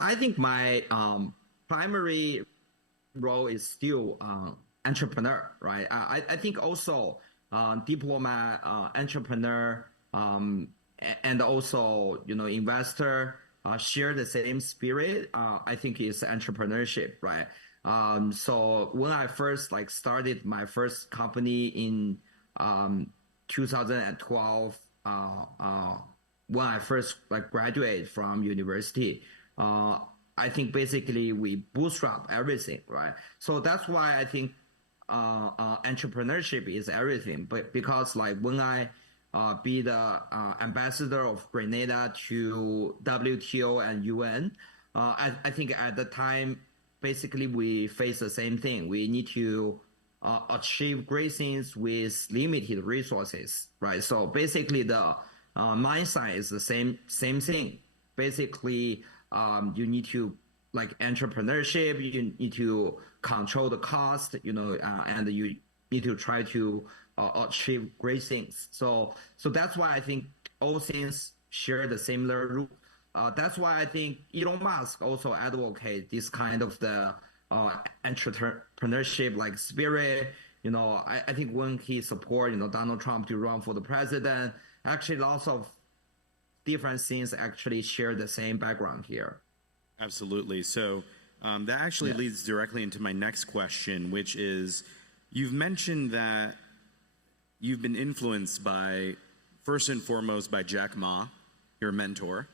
I think my primary role is still entrepreneur, right? I think also diplomat, entrepreneur, and also investor share the same spirit. I think is entrepreneurship, right? So when I first like started my first company in 2012, when I first like graduated from university, uh, I think basically we bootstrap everything, right? So that's why I think entrepreneurship is everything. But because like when I be the ambassador of Grenada to WTO and UN, I think at the time basically we face the same thing. We need to achieve great things with limited resources, right? So basically the mindset is the same thing. Basically, you need to like entrepreneurship. You need to control the cost, and you need to try to achieve great things. So that's why I think all things share the similar root. That's why I think Elon Musk also advocate this kind of the entrepreneurship like spirit. I think when he support Donald Trump to run for the president, actually lots of different things actually share the same background here. Absolutely. So that actually Yeah. leads directly into my next question, which is you've mentioned that you've been influenced by, first and foremost, by Jack Ma, your mentor,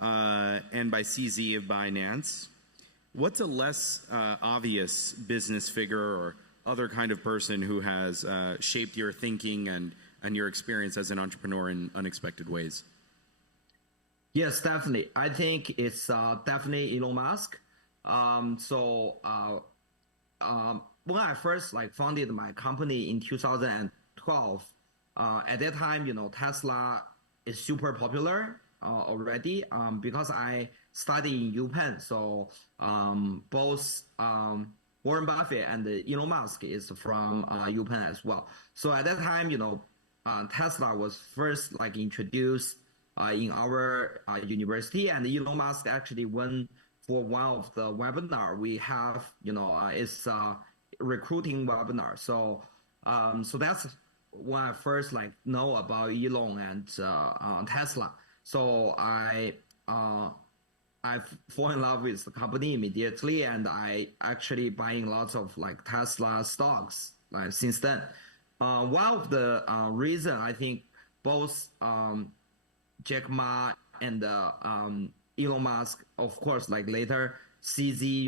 and by CZ of Binance. What's a less obvious business figure or other kind of person who has shaped your thinking and your experience as an entrepreneur in unexpected ways? Yes, definitely. I think it's definitely Elon Musk. When I first like founded my company in 2012, at that time, Tesla is super popular already because I studied in UPenn. So both Warren Buffett and Elon Musk is from UPenn as well. So at that time, Tesla was first like introduced in our university, and Elon Musk actually went for one of the webinar we have. It's recruiting webinar. So that's when I first like know about Elon and Tesla. So I fall in love with the company immediately, and I actually buying lots of like Tesla stocks like since then. One of the reason I think both Jack Ma and Elon Musk, of course, like later CZ,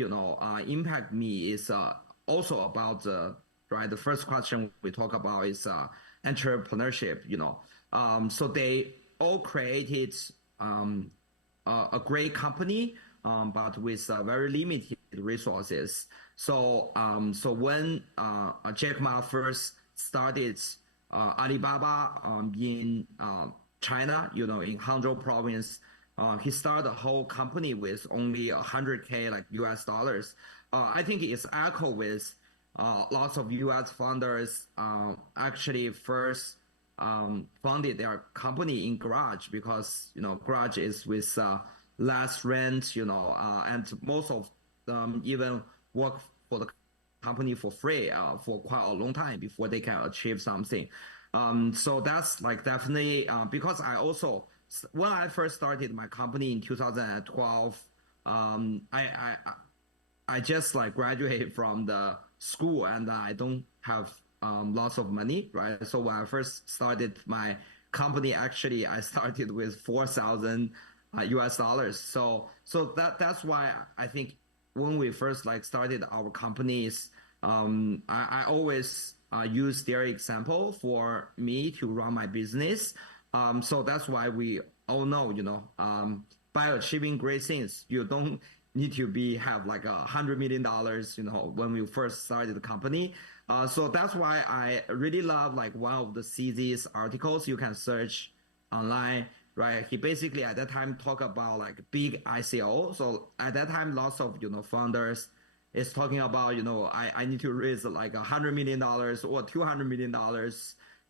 impact me is also about right. The first question we talk about is entrepreneurship. So they all created a great company, but with very limited resources. So when Jack Ma first started Alibaba in China, in Hangzhou province, he started a whole company with only 100K like US dollars. I think it's echo with lots of US founders actually first founded their company in garage because garage is with less rent, and most of them even work for the company for free for quite a long time before they can achieve something. So that's like definitely because I also when I first started my company in 2012, I just like graduated from the school and I don't have lots of money, right? So when I first started my company, actually I started with 4,000 US dollars. So that's why I think when we first like started our companies, I always use their example for me to run my business. So that's why we all know, by achieving great things, you don't need to have like $100 million, when we first started the company. So that's why I really love like one of the CZ's articles you can search online, right? He basically at that time talk about like big ICO. So at that time, lots of founders is talking about I need to raise like $100 million or $200 million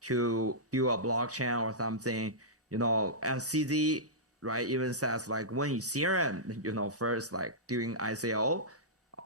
to do a blockchain or something, and CZ right, even says like when Ethereum, first like doing ICO,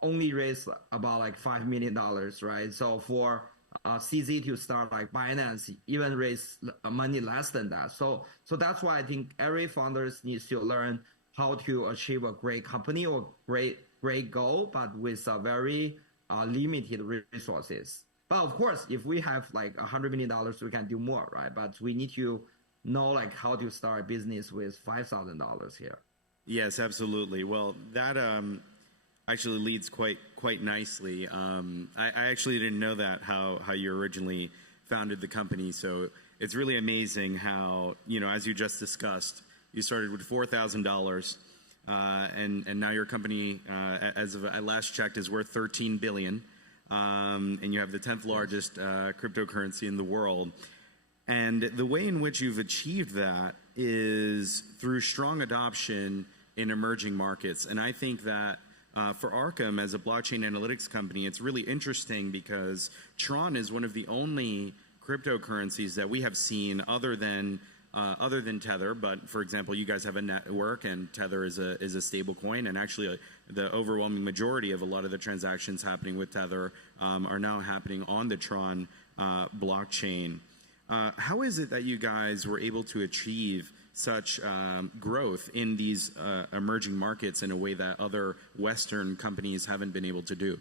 only raised about like $5 million, right? So for CZ to start like Binance, even raise money less than that. So that's why I think every founders needs to learn how to achieve a great company or great goal, but with a very limited resources. But of course, if we have like $100 million, we can do more, right? But we need to know like how to start a business with $5,000 here. Yes, absolutely. Well, that actually leads quite nicely. I actually didn't know that how you originally founded the company. So it's really amazing how, as you just discussed, you started with $4,000, and now your company, as of I last checked, is worth $13 billion, and you have the 10th largest cryptocurrency in the world. And the way in which you've achieved that is through strong adoption in emerging markets. And I think that for Arkham as a blockchain analytics company, it's really interesting because TRON is one of the only cryptocurrencies that we have seen other than Tether. But for example, you guys have a network, and Tether is a stable coin, and actually the overwhelming majority of a lot of the transactions happening with Tether are now happening on the TRON blockchain. How is it that you guys were able to achieve such growth in these emerging markets in a way that other Western companies haven't been able to do?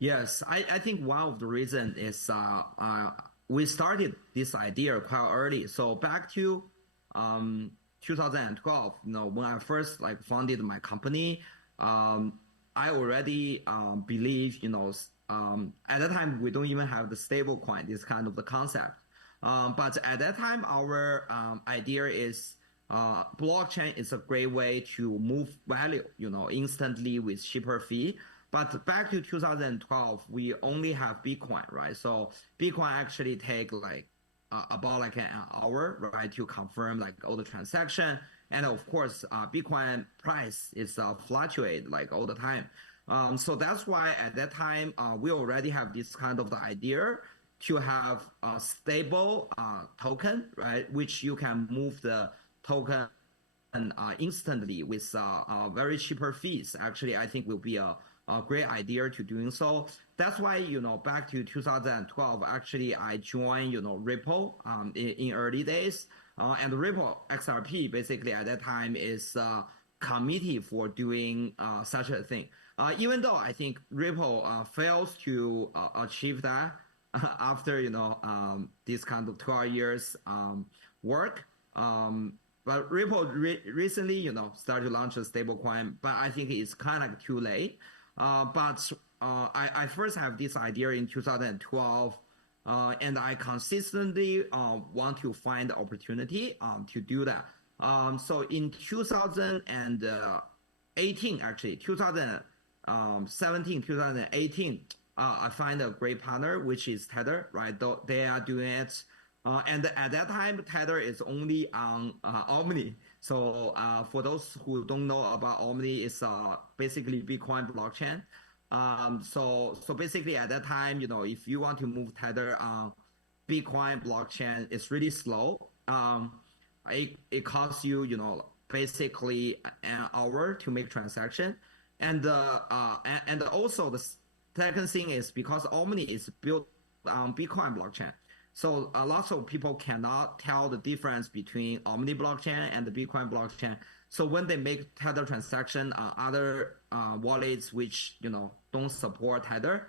Yes, I think one of the reasons is we started this idea quite early. So back to 2012, when I first like founded my company, I already believe, at that time we don't even have the stable coin, this kind of the concept. But at that time, our idea is blockchain is a great way to move value, instantly with cheaper fee. But back to 2012, we only have Bitcoin, right? So Bitcoin actually take like about like an hour, right, to confirm like all the transaction. And of course, Bitcoin price is fluctuate like all the time. So that's why at that time, we already have this kind of the idea to have a stable token, right, which you can move the token instantly with very cheaper fees. Actually, I think will be a great idea to doing so. That's why, back to 2012, actually, I joined, Ripple in early days. And Ripple XRP, basically, at that time is a committee for doing such a thing. Even though I think Ripple fails to achieve that after, this kind of 12 years work. But Ripple recently, started to launch a stablecoin, but I think it's kind of too late. But I first have this idea in 2012, and I consistently want to find the opportunity to do that. So in 2018, actually, 2017, 2018, I find a great partner, which is Tether, right? They are doing it. And at that time, Tether is only on Omni. So for those who don't know about Omni, it's basically Bitcoin blockchain. So basically at that time, if you want to move Tether on Bitcoin blockchain, it's really slow. It costs you, basically an hour to make transaction. And also the second thing is because Omni is built on Bitcoin blockchain. So lots of people cannot tell the difference between Omni blockchain and the Bitcoin blockchain. So when they make Tether transaction on other wallets which don't support Tether,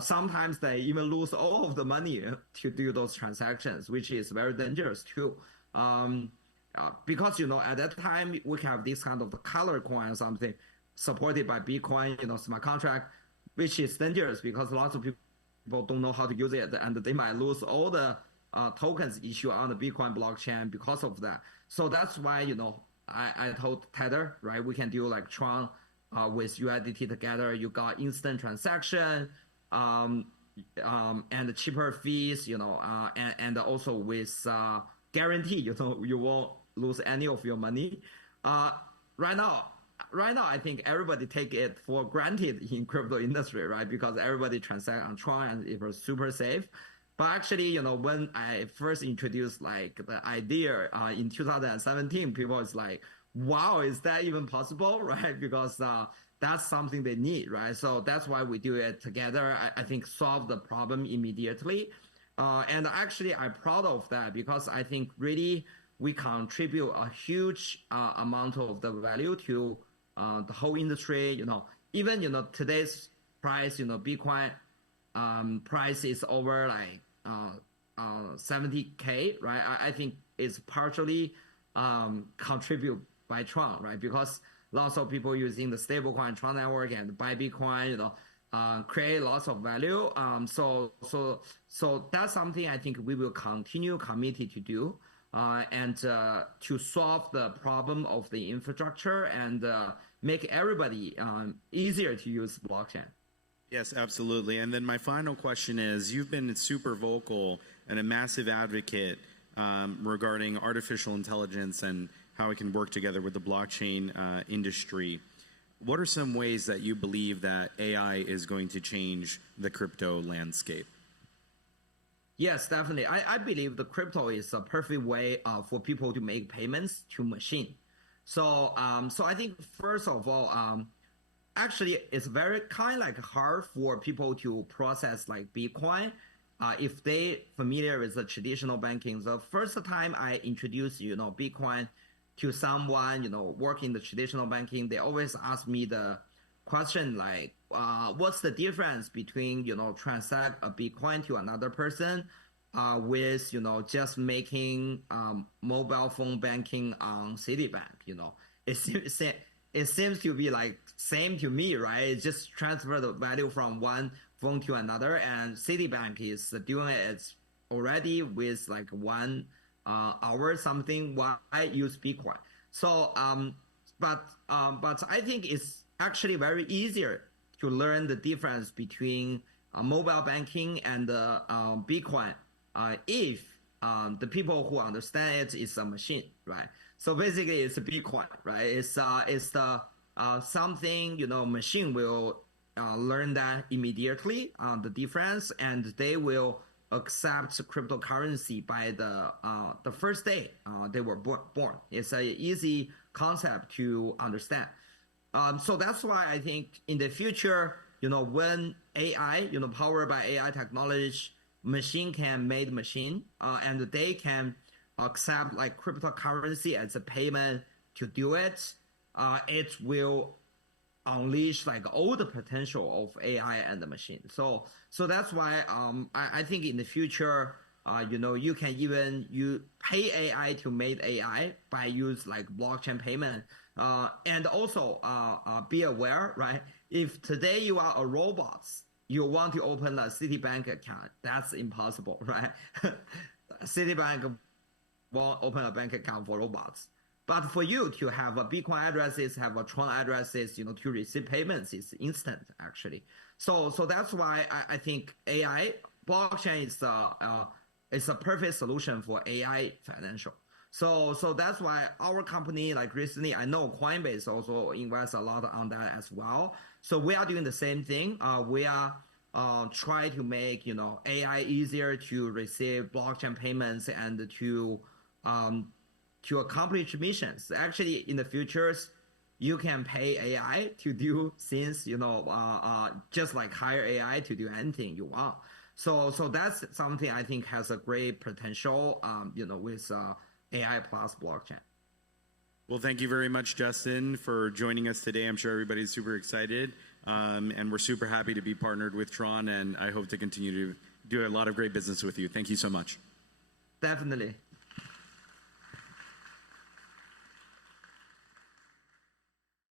sometimes they even lose all of the money to do those transactions, which is very dangerous too. Because at that time we have this kind of color coin or something supported by Bitcoin, smart contract, which is dangerous because lots of people don't know how to use it, and they might lose all the tokens issued on the Bitcoin blockchain because of that. So that's why, I told Tether, right, we can do like TRON with USDT together. You got instant transaction and cheaper fees, and also with guarantee, you won't lose any of your money. Right now, I think everybody take it for granted in crypto industry, right? Because everybody transact on Tron and it was super safe. But actually, when I first introduced like the idea in 2017, people was like, "Wow, is that even possible?" Right? Because that's something they need, right? So that's why we do it together. I think solve the problem immediately, and actually, I'm proud of that because I think really we contribute a huge amount of the value to the whole industry. Even today's price, Bitcoin price is over like 70K, right? I think it's partially contributed by TRON, right? Because lots of people using the stablecoin TRON network and buy Bitcoin, create lots of value. So that's something I think we will continue committed to do, and to solve the problem of the infrastructure and make everybody easier to use blockchain. Yes, absolutely. And then my final question is, you've been super vocal and a massive advocate regarding artificial intelligence and how it can work together with the blockchain industry. What are some ways that you believe that AI is going to change the crypto landscape? Yes, definitely. I believe the crypto is a perfect way for people to make payments to machine. So I think first of all, actually, it's very kind of like hard for people to process like Bitcoin if they familiar with the traditional banking. The first time I introduced, Bitcoin to someone, working in the traditional banking, they always ask me the question like, what's the difference between, transact a Bitcoin to another person with, just making mobile phone banking on Citibank, it seems to be like same to me, right? It's just transfer the value from one phone to another, and Citibank is doing it already with like 1 hour something. Why I use Bitcoin? So, but I think it's actually very easier to learn the difference between mobile banking and Bitcoin if the people who understand it is a machine, right? So basically, it's a Bitcoin, right? It's the something machine will learn that immediately the difference, and they will accept cryptocurrency by the first day they were born. It's an easy concept to understand. So that's why I think in the future, when AI, powered by AI technology, machine can make machine, and they can accept like cryptocurrency as a payment to do it, it will unleash like all the potential of AI and the machine. So that's why I think in the future, you can even pay AI to make AI by use like blockchain payment, and also be aware, right? If today you are a robot, you want to open a Citibank account, that's impossible, right? Citibank won't open a bank account for robots. But for you to have a Bitcoin addresses, have a TRON addresses, to receive payments is instant actually. So that's why I think AI blockchain is a perfect solution for AI financial. So that's why our company, like recently, I know Coinbase also invests a lot on that as well. So we are doing the same thing. We are try to make AI easier to receive blockchain payments and to accomplish missions. Actually, in the futures, you can pay AI to do things, just like hire AI to do anything you want. So that's something I think has a great potential, with AI plus blockchain. Well, thank you very much, Justin, for joining us today. I'm sure everybody's super excited, and we're super happy to be partnered with TRON, and I hope to continue to do a lot of great business with you. Thank you so much. Definitely.